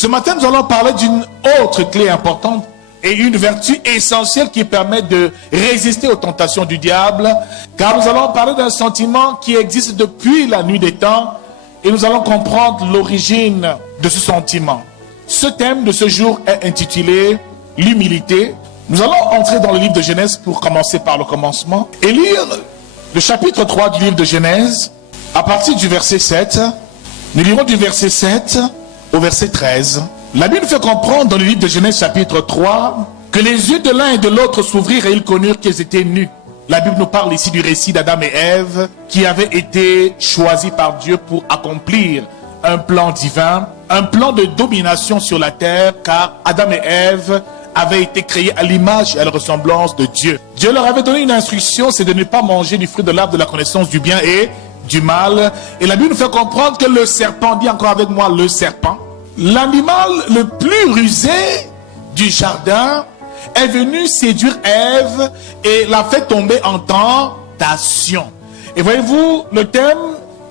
Ce matin, nous allons parler d'une autre clé importante et une vertu essentielle qui permet de résister aux tentations du diable. Car nous allons parler d'un sentiment qui existe depuis la nuit des temps et nous allons comprendre l'origine de ce sentiment. Ce thème de ce jour est intitulé « L'humilité ». Nous allons entrer dans le livre de Genèse pour commencer par le commencement et lire le chapitre 3 du livre de Genèse à partir du verset 7. Nous lirons du verset 7 au verset 13. La Bible fait comprendre dans le livre de Genèse chapitre 3 que les yeux de l'un et de l'autre s'ouvrirent et ils connurent qu'ils étaient nus. La Bible nous parle ici du récit d'Adam et Ève qui avaient été choisis par Dieu pour accomplir un plan divin, un plan de domination sur la terre, car Adam et Ève avaient été créés à l'image et à la ressemblance de Dieu. Dieu leur avait donné une instruction, c'est de ne pas manger du fruit de l'arbre de la connaissance du bien et du mal. Et la Bible nous fait comprendre que le serpent, dit encore avec moi le serpent, l'animal le plus rusé du jardin, est venu séduire Ève et l'a fait tomber en tentation. Et voyez-vous, le thème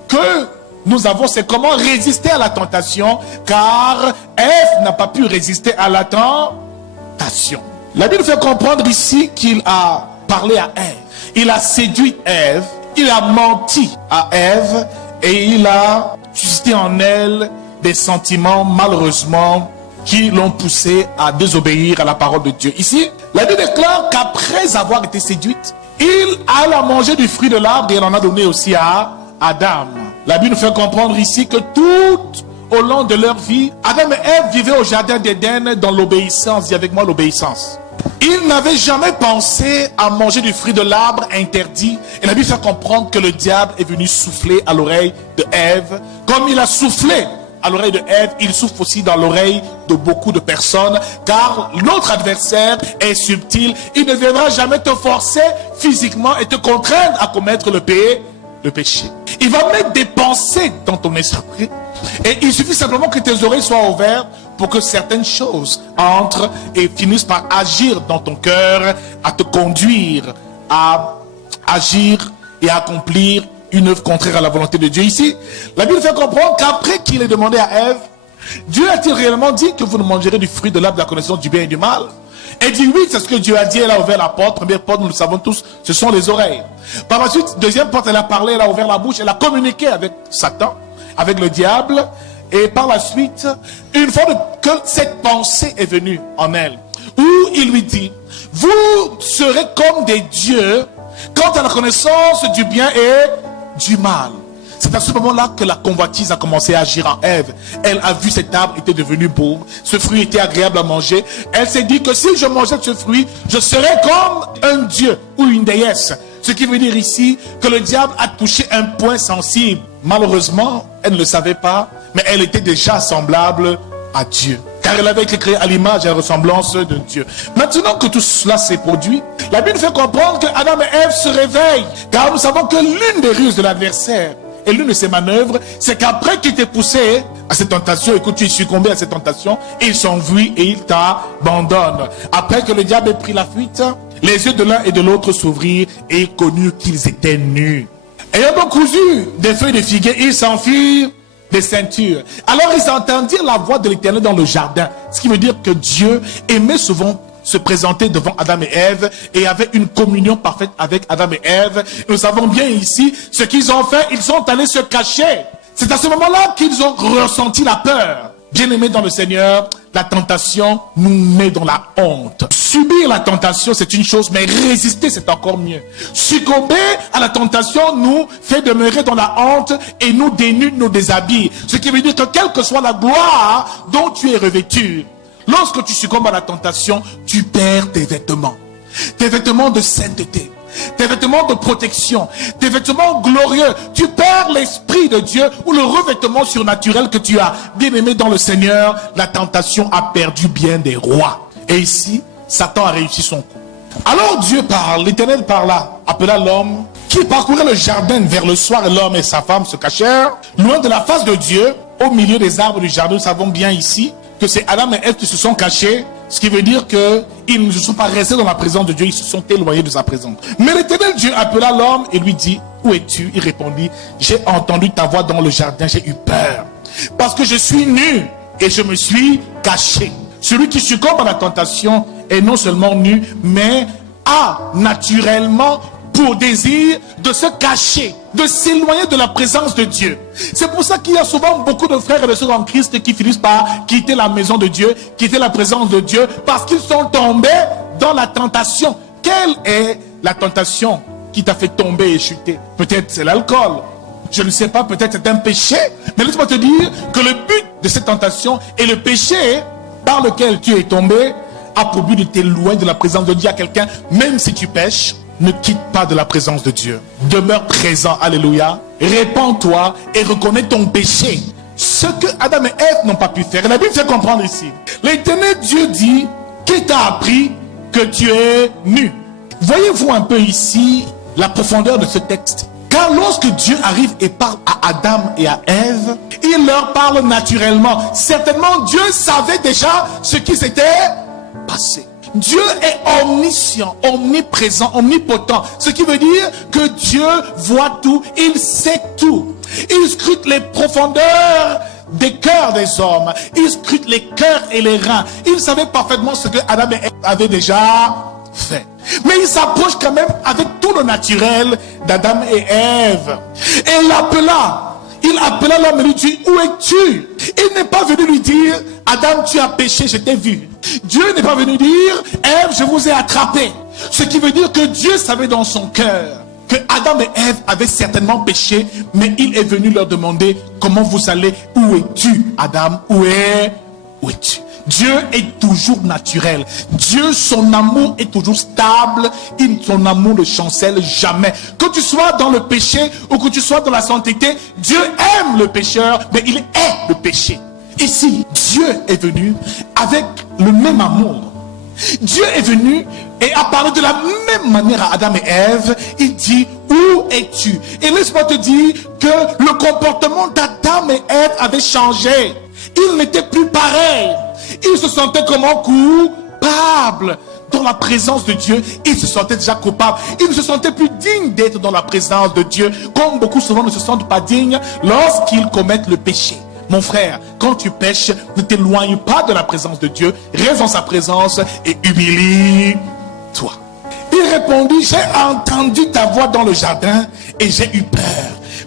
que nous avons, c'est comment résister à la tentation, car Ève n'a pas pu résister à la tentation. La Bible fait comprendre ici qu'il a parlé à Ève, il a séduit Ève, il a menti à Ève et il a suscité en elle des sentiments malheureusement qui l'ont poussé à désobéir à la parole de Dieu. Ici, la Bible déclare qu'après avoir été séduite, il alla manger du fruit de l'arbre et il en a donné aussi à Adam. La Bible nous fait comprendre ici que tout au long de leur vie, Adam et Ève vivaient au jardin d'Éden dans l'obéissance. Dis avec moi l'obéissance. Ils n'avaient jamais pensé à manger du fruit de l'arbre interdit. Et la Bible fait comprendre que le diable est venu souffler à l'oreille de Ève. Comme il a soufflé à l'oreille de Ève, il souffle aussi dans l'oreille de beaucoup de personnes. Car notre adversaire est subtil. Il ne viendra jamais te forcer physiquement et te contraindre à commettre le péché. Il va mettre des pensées dans ton esprit. Et il suffit simplement que tes oreilles soient ouvertes pour que certaines choses entrent et finissent par agir dans ton cœur, à te conduire à agir et à accomplir une œuvre contraire à la volonté de Dieu. Ici, la Bible fait comprendre qu'après qu'il ait demandé à Ève, Dieu a-t-il réellement dit que vous ne mangerez du fruit de l'arbre de la connaissance du bien et du mal? Elle dit oui, c'est ce que Dieu a dit. Elle a ouvert la porte. Première porte, nous le savons tous, ce sont les oreilles. Par la suite, deuxième porte, elle a parlé, elle a ouvert la bouche, elle a communiqué avec Satan, avec le diable. Et par la suite, une fois que cette pensée est venue en elle, où il lui dit, vous serez comme des dieux quant à la connaissance du bien et du mal. C'est à ce moment-là que la convoitise a commencé à agir en Ève. Elle a vu cet arbre était devenu beau, ce fruit était agréable à manger. Elle s'est dit que si je mangeais de ce fruit, je serais comme un dieu ou une déesse. Ce qui veut dire ici que le diable a touché un point sensible. Malheureusement, elle ne le savait pas, mais elle était déjà semblable à Dieu. Car elle avait été créée à l'image et à la ressemblance de Dieu. Maintenant que tout cela s'est produit, la Bible fait comprendre que Adam et Ève se réveillent. Car nous savons que l'une des ruses de l'adversaire et l'une de ses manœuvres, c'est qu'après qu'il t'ait poussé à cette tentation et que tu es succombé à cette tentation, il s'enfuit et il t'abandonne. Après que le diable ait pris la fuite, les yeux de l'un et de l'autre s'ouvrirent et ils connurent qu'ils étaient nus. Ayant donc cousu des feuilles de figuier, ils s'enfuirent des ceintures. Alors ils entendirent la voix de l'Éternel dans le jardin. Ce qui veut dire que Dieu aimait souvent se présenter devant Adam et Ève et avait une communion parfaite avec Adam et Ève. Nous savons bien ici ce qu'ils ont fait. Ils sont allés se cacher. C'est à ce moment-là qu'ils ont ressenti la peur. Bien-aimés dans le Seigneur, la tentation nous met dans la honte. Subir la tentation, c'est une chose, mais résister, c'est encore mieux. Succomber à la tentation nous fait demeurer dans la honte et nous dénude, nous déshabille. Ce qui veut dire que quelle que soit la gloire dont tu es revêtu, lorsque tu succombes à la tentation, tu perds tes vêtements de sainteté, tes vêtements de protection, tes vêtements glorieux. Tu perds l'esprit de Dieu ou le revêtement surnaturel que tu as. Bien-aimé dans le Seigneur, la tentation a perdu bien des rois. Et ici, Satan a réussi son coup. Alors Dieu parle, l'Éternel parla, appela l'homme qui parcourait le jardin vers le soir, et l'homme et sa femme se cachèrent loin de la face de Dieu, au milieu des arbres du jardin. Nous savons bien ici que c'est Adam et Ève qui se sont cachés, ce qui veut dire qu'ils ne se sont pas restés dans la présence de Dieu, ils se sont éloignés de sa présence. Mais l'Éternel Dieu appela l'homme et lui dit, où es-tu? Il répondit, j'ai entendu ta voix dans le jardin, j'ai eu peur, parce que je suis nu et je me suis caché. Celui qui succombe à la tentation est non seulement nu, mais a naturellement pour désir de se cacher, de s'éloigner de la présence de Dieu. C'est pour ça qu'il y a souvent beaucoup de frères et de sœurs en Christ qui finissent par quitter la maison de Dieu, quitter la présence de Dieu, parce qu'ils sont tombés dans la tentation. Quelle est la tentation qui t'a fait tomber et chuter? Peut-être c'est l'alcool, je ne sais pas, peut-être c'est un péché, mais laisse-moi te dire que le but de cette tentation est le péché par lequel tu es tombé a pour but de t'éloigner de la présence de Dieu. À quelqu'un, même si tu pêches, ne quitte pas de la présence de Dieu. Demeure présent, alléluia. Répands-toi et reconnais ton péché. Ce que Adam et Ève n'ont pas pu faire. La Bible fait comprendre ici. L'Éternel Dieu dit, qui t'a appris que tu es nu? Voyez-vous un peu ici la profondeur de ce texte? Car lorsque Dieu arrive et parle à Adam et à Ève, il leur parle naturellement. Certainement, Dieu savait déjà ce qui s'était passé. Dieu est omniscient, omniprésent, omnipotent. Ce qui veut dire que Dieu voit tout, il sait tout. Il scrute les profondeurs des cœurs des hommes. Il scrute les cœurs et les reins. Il savait parfaitement ce que Adam et Ève avaient déjà fait. Mais il s'approche quand même avec tout le naturel d'Adam et Ève. Et il appela l'homme et lui dit, où es-tu? Il n'est pas venu lui dire, Adam, tu as péché, je t'ai vu. Dieu n'est pas venu dire, Ève, je vous ai attrapé. Ce qui veut dire que Dieu savait dans son cœur que Adam et Ève avaient certainement péché, mais il est venu leur demander, comment vous allez? Où es-tu, Adam? Où es-tu? Dieu est toujours naturel. Dieu, son amour est toujours stable. Son amour ne chancelle jamais. Que tu sois dans le péché ou que tu sois dans la sainteté, Dieu aime le pécheur, mais il est le péché. Ici, Dieu est venu avec le même amour. Dieu est venu et a parlé de la même manière à Adam et Ève. Il dit, où es-tu? Et laisse-moi te dire que le comportement d'Adam et Ève avait changé. Il n'était plus pareil. Il se sentait comment? Coupable. Dans la présence de Dieu, il se sentait déjà coupable. Il ne se sentait plus digne d'être dans la présence de Dieu, comme beaucoup souvent ne se sentent pas dignes lorsqu'ils commettent le péché. Mon frère, quand tu pêches, ne t'éloigne pas de la présence de Dieu, reste dans sa présence et humilie-toi. Il répondit, j'ai entendu ta voix dans le jardin et j'ai eu peur,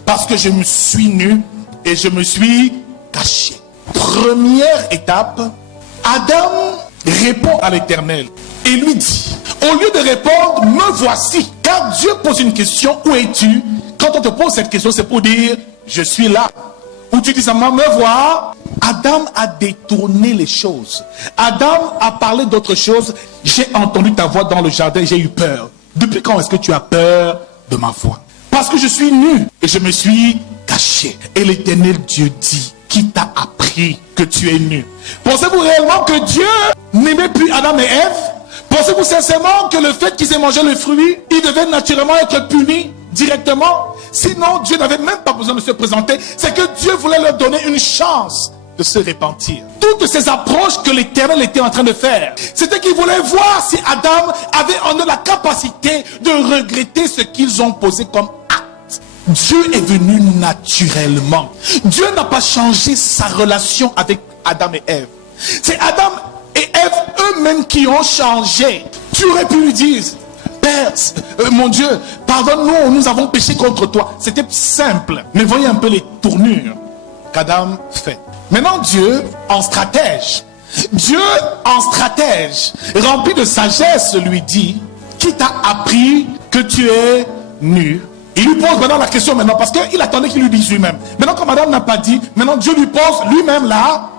parce que je me suis nu et je me suis caché. Première étape, Adam répond à l'Éternel et lui dit, au lieu de répondre, me voici. Car Dieu pose une question, où es-tu? Quand on te pose cette question, c'est pour dire, je suis là. Ou tu dis seulement, me voir. Adam a détourné les choses. Adam a parlé d'autre chose. J'ai entendu ta voix dans le jardin, j'ai eu peur. Depuis quand est-ce que tu as peur de ma voix? Parce que je suis nu et je me suis caché. Et l'Éternel Dieu dit, qui t'a appris que tu es nu? Pensez-vous réellement que Dieu n'aimait plus Adam et Ève? Pensez-vous sincèrement que le fait qu'ils aient mangé le fruit, ils devaient naturellement être punis directement? Sinon, Dieu n'avait même pas besoin de se présenter. C'est que Dieu voulait leur donner une chance de se repentir. Toutes ces approches que l'Éternel était en train de faire, c'était qu'il voulait voir si Adam avait en eux la capacité de regretter ce qu'ils ont posé comme acte. Dieu est venu naturellement. Dieu n'a pas changé sa relation avec Adam et Ève. C'est Adam et Ève eux-mêmes qui ont changé. Tu aurais pu lui dire, Père, mon Dieu, pardonne-nous, nous avons péché contre toi. C'était simple. Mais voyez un peu les tournures qu'Adam fait. Maintenant, Dieu, en stratège, rempli de sagesse, lui dit, qui t'a appris que tu es nu? Il lui pose maintenant la question parce qu'il attendait qu'il lui dise lui-même. Maintenant, comme Adam n'a pas dit, maintenant Dieu lui pose lui-même la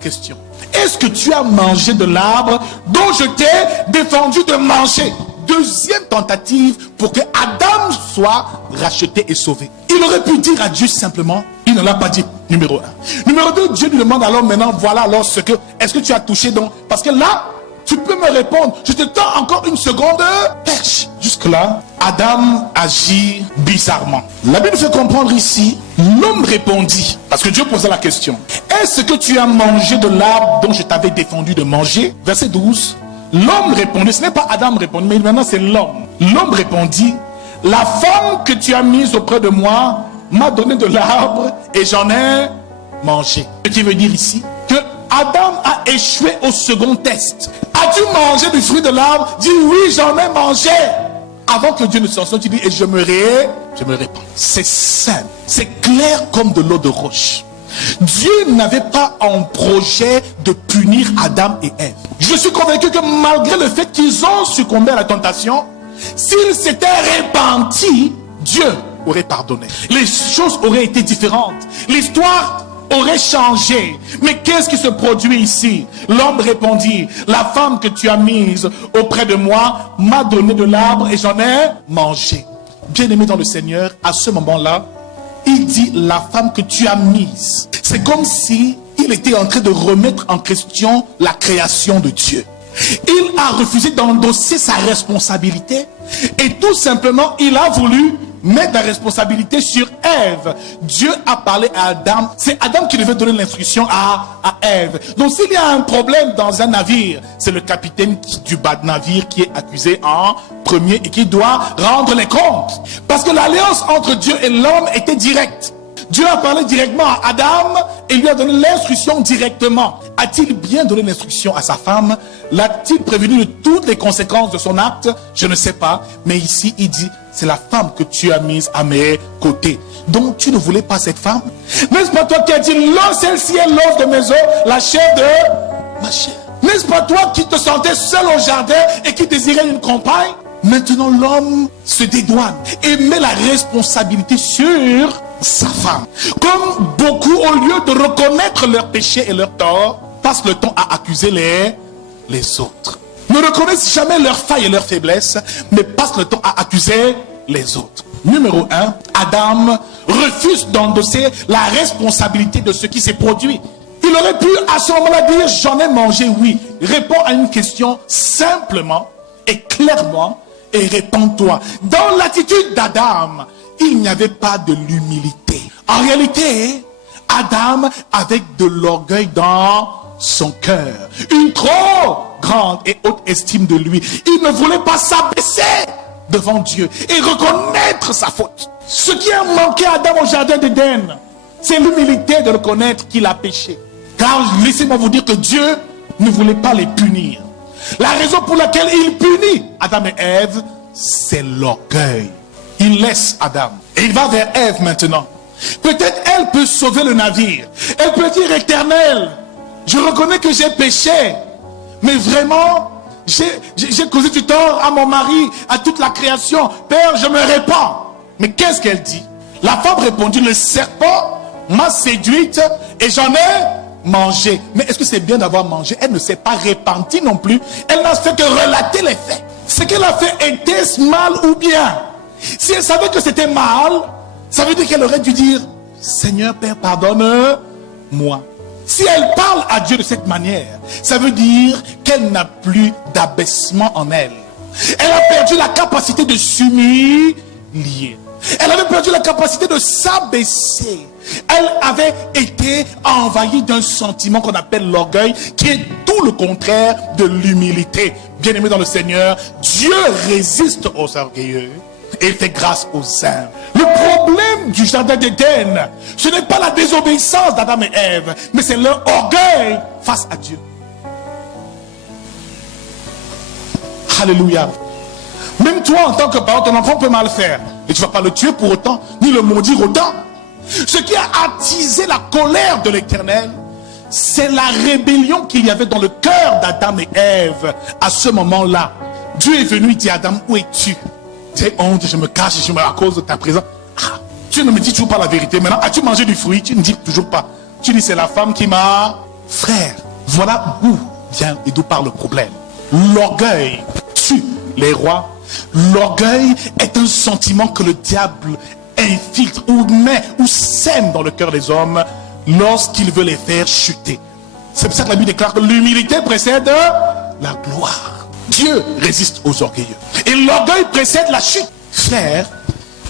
question. Est-ce que tu as mangé de l'arbre dont je t'ai défendu de manger? Deuxième tentative pour que Adam soit racheté et sauvé. Il aurait pu dire à Dieu simplement, il ne l'a pas dit, numéro 1. Numéro 2, Dieu lui demande alors maintenant, voilà alors ce que, est-ce que tu as touché donc? Parce que là, tu peux me répondre, je te tends encore une seconde, pêche. Jusque-là, Adam agit bizarrement. La Bible fait comprendre ici, l'homme répondit, parce que Dieu posait la question, est-ce que tu as mangé de l'arbre dont je t'avais défendu de manger? Verset 12. L'homme répondit, ce n'est pas Adam répondit, mais maintenant c'est l'homme. L'homme répondit, la femme que tu as mise auprès de moi m'a donné de l'arbre et j'en ai mangé. Ce qui veut dire ici que Adam a échoué au second test. As-tu mangé du fruit de l'arbre? Dis oui, j'en ai mangé. Avant que Dieu ne s'en sorte, tu dis et je me répands. C'est simple, c'est clair comme de l'eau de roche. Dieu n'avait pas en projet de punir Adam et Ève. Je suis convaincu que malgré le fait qu'ils ont succombé à la tentation, s'ils s'étaient repentis, Dieu aurait pardonné. Les choses auraient été différentes. L'histoire aurait changé. Mais qu'est-ce qui se produit ici? L'homme répondit, la femme que tu as mise auprès de moi m'a donné de l'arbre et j'en ai mangé. Bien-aimé dans le Seigneur, à ce moment-là, il dit la femme que tu as mise. C'est comme si il était en train de remettre en question la création de Dieu. Il a refusé d'endosser sa responsabilité et tout simplement il a voulu mettre la responsabilité sur Ève. Dieu a parlé à Adam. C'est Adam qui devait donner l'instruction à Ève. Donc s'il y a un problème dans un navire, c'est le capitaine du bas de navire qui est accusé en premier et qui doit rendre les comptes. Parce que l'alliance entre Dieu et l'homme était directe. Dieu a parlé directement à Adam et lui a donné l'instruction directement. A-t-il bien donné l'instruction à sa femme? L'a-t-il prévenu de toutes les conséquences de son acte? Je ne sais pas. Mais ici, il dit, c'est la femme que tu as mise à mes côtés. Donc, tu ne voulais pas cette femme? N'est-ce pas toi qui as dit, l'eau, celle-ci est l'os de mes os, la chair de ma chair? N'est-ce pas toi qui te sentais seul au jardin et qui désirais une compagne? Maintenant, l'homme se dédouane et met la responsabilité sur sa femme. Comme beaucoup, au lieu de reconnaître leurs péchés et leurs torts, passent le temps à accuser les autres. Ne reconnaissent jamais leurs failles et leurs faiblesses, mais passent le temps à accuser les autres. Numéro 1, Adam refuse d'endosser la responsabilité de ce qui s'est produit. Il aurait pu à ce moment-là dire j'en ai mangé, oui. Réponds à une question simplement et clairement et réponds-toi. Dans l'attitude d'Adam, il n'y avait pas de l'humilité. En réalité, Adam avait de l'orgueil dans son cœur. Une trop grande et haute estime de lui. Il ne voulait pas s'abaisser devant Dieu et reconnaître sa faute. Ce qui a manqué à Adam au jardin d'Éden, c'est l'humilité de reconnaître qu'il a péché. Car laissez-moi vous dire que Dieu ne voulait pas les punir. La raison pour laquelle il punit Adam et Ève, c'est l'orgueil. Il laisse Adam et il va vers Ève maintenant. Peut-être elle peut sauver le navire. Elle peut dire Éternel, je reconnais que j'ai péché, mais vraiment j'ai causé du tort à mon mari, à toute la création. Père, je me répands. Mais qu'est-ce qu'elle dit? La femme répondit, le serpent m'a séduite et j'en ai mangé. Mais est-ce que c'est bien d'avoir mangé? Elle ne s'est pas repentie non plus. Elle n'a fait que relater les faits. Ce qu'elle a fait, était-ce mal ou bien? Si elle savait que c'était mal, ça veut dire qu'elle aurait dû dire Seigneur Père, pardonne-moi. Si elle parle à Dieu de cette manière, ça veut dire qu'elle n'a plus d'abaissement en elle. Elle a perdu la capacité de s'humilier. Elle avait perdu la capacité de s'abaisser. Elle avait été envahie d'un sentiment qu'on appelle l'orgueil, qui est tout le contraire de l'humilité. Bien-aimé dans le Seigneur, Dieu résiste aux orgueilleux et fait grâce aux humbles. Le problème du jardin d'Éden, ce n'est pas la désobéissance d'Adam et Ève, mais c'est leur orgueil face à Dieu. Alléluia. Même toi, en tant que parent, ton enfant peut mal faire. Et tu ne vas pas le tuer pour autant, ni le maudire autant. Ce qui a attisé la colère de l'Éternel, c'est la rébellion qu'il y avait dans le cœur d'Adam et Ève. À ce moment-là, Dieu est venu, il dit Adam, où es-tu? J'ai honte, je me cache, à cause de ta présence. Ah, tu ne me dis toujours pas la vérité. Maintenant, as-tu mangé du fruit? Tu ne dis toujours pas. Tu dis, c'est la femme qui m'a... Frère, voilà où vient et d'où part le problème. L'orgueil tue les rois. L'orgueil est un sentiment que le diable infiltre ou met ou sème dans le cœur des hommes lorsqu'il veut les faire chuter. C'est pour ça que la Bible déclare que l'humilité précède la gloire. Dieu résiste aux orgueilleux. Et l'orgueil précède la chute. Frère,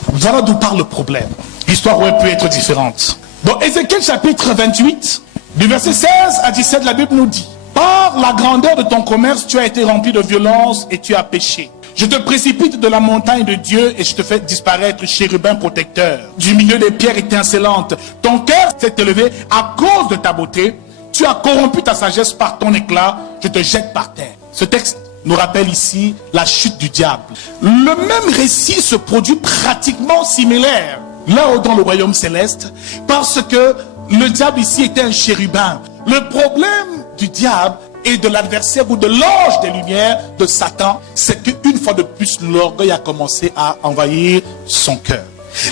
voilà d'où part le problème. L'histoire aurait pu être différente. Dans Ézéchiel chapitre 28, du verset 16 à 17, la Bible nous dit: par la grandeur de ton commerce, tu as été rempli de violence et tu as péché. Je te précipite de la montagne de Dieu et je te fais disparaître chérubin protecteur. Du milieu des pierres étincelantes, ton cœur s'est élevé à cause de ta beauté. tu as corrompu ta sagesse par ton éclat, je te jette par terre. Ce texte nous rappelle ici la chute du diable. Le même récit se produit pratiquement similaire là-haut dans le royaume céleste, parce que le diable ici était un chérubin. Le problème du diable et de l'adversaire ou de l'ange des lumières de Satan, c'est qu'une fois de plus, l'orgueil a commencé à envahir son cœur.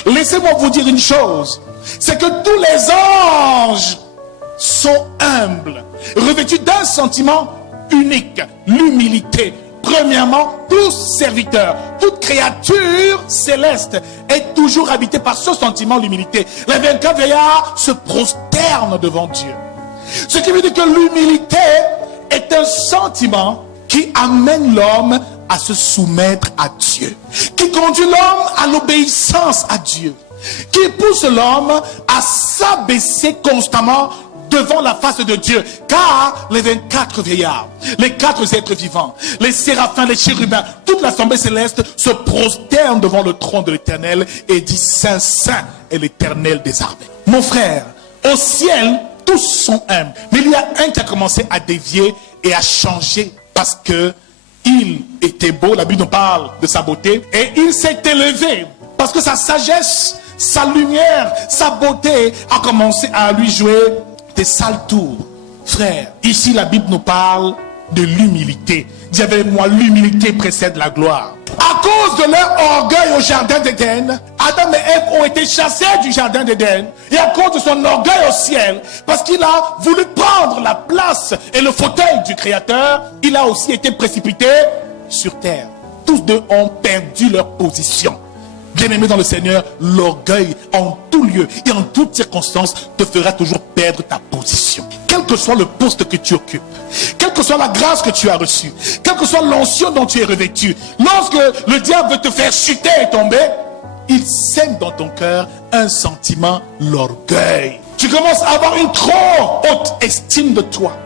Laissez-moi vous dire une chose, c'est que tous les anges sont humbles, revêtus d'un sentiment unique, l'humilité. Premièrement, tout serviteur, toute créature céleste est toujours habitée par ce sentiment, l'humilité. Les 24 vieillards se prosternent devant Dieu. Ce qui veut dire que l'humilité est un sentiment qui amène l'homme à se soumettre à Dieu, qui conduit l'homme à l'obéissance à Dieu, qui pousse l'homme à s'abaisser constamment devant la face de Dieu. Car les 24 vieillards, les 4 êtres vivants, les séraphins, les chérubins, toute l'assemblée céleste se prosterne devant le trône de l'Éternel et dit: Saint, Saint est l'Éternel des armées. Mon frère, au ciel, tous sont humbles. Mais il y a un qui a commencé à dévier et à changer parce que il était beau. La Bible nous parle de sa beauté. Et il s'est élevé parce que sa sagesse, sa lumière, sa beauté a commencé à lui jouer des sales tours. Frère, ici la Bible nous parle de l'humilité. Dis avec moi, l'humilité précède la gloire. À cause de leur orgueil au jardin d'Éden, Adam et Ève ont été chassés du jardin d'Éden. Et à cause de son orgueil au ciel, parce qu'il a voulu prendre la place et le fauteuil du Créateur, il a aussi été précipité sur terre. Tous deux ont perdu leur position. Bien-aimé dans le Seigneur, l'orgueil en tout lieu et en toutes circonstances te fera toujours perdre ta position. Quel que soit le poste que tu occupes, quelle que soit la grâce que tu as reçue, quelle que soit l'onction dont tu es revêtu, lorsque le diable veut te faire chuter et tomber, il sème dans ton cœur un sentiment, l'orgueil. Tu commences à avoir une trop haute estime de toi.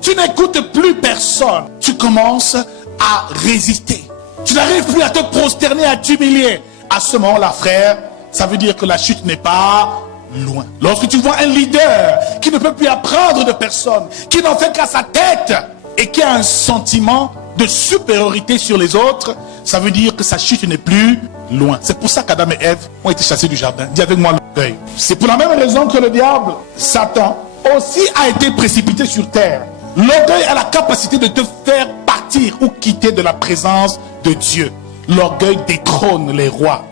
Tu n'écoutes plus personne. Tu commences à résister. Tu n'arrives plus à te prosterner, à t'humilier. À ce moment-là, frère, ça veut dire que la chute n'est pas loin. Lorsque tu vois un leader qui ne peut plus apprendre de personne, qui n'en fait qu'à sa tête et qui a un sentiment de supériorité sur les autres, ça veut dire que sa chute n'est plus loin. C'est pour ça qu'Adam et Ève ont été chassés du jardin. Dis avec moi l'orgueil. C'est pour la même raison que le diable, Satan, aussi a été précipité sur terre. L'orgueil a la capacité de te faire partir ou quitter de la présence de Dieu. L'orgueil détrône les rois.